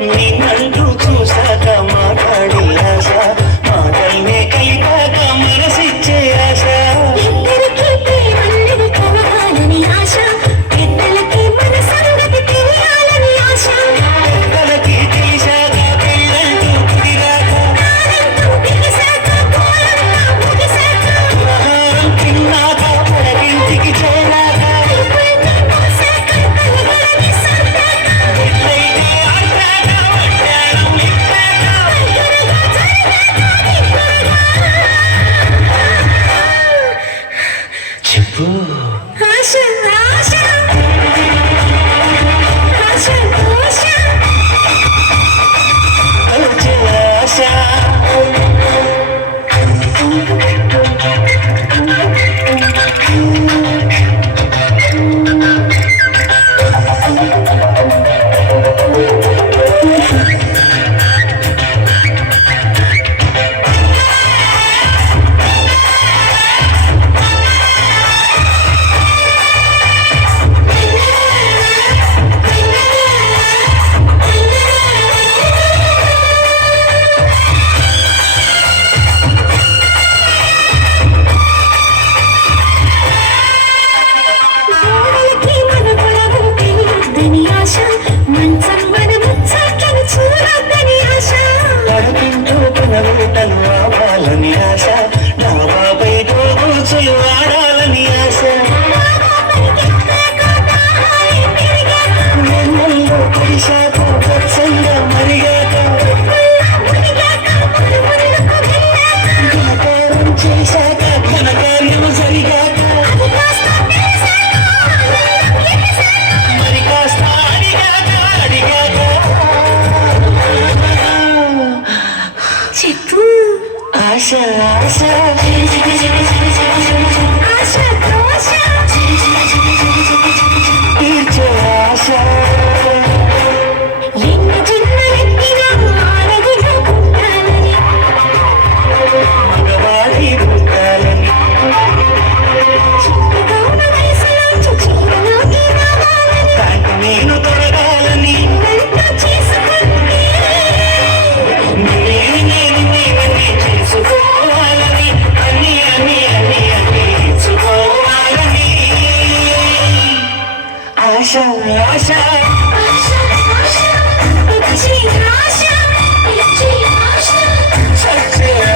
నిన్నందుకు సదా I said. 生我生，我生我生，我的吉他声，我的，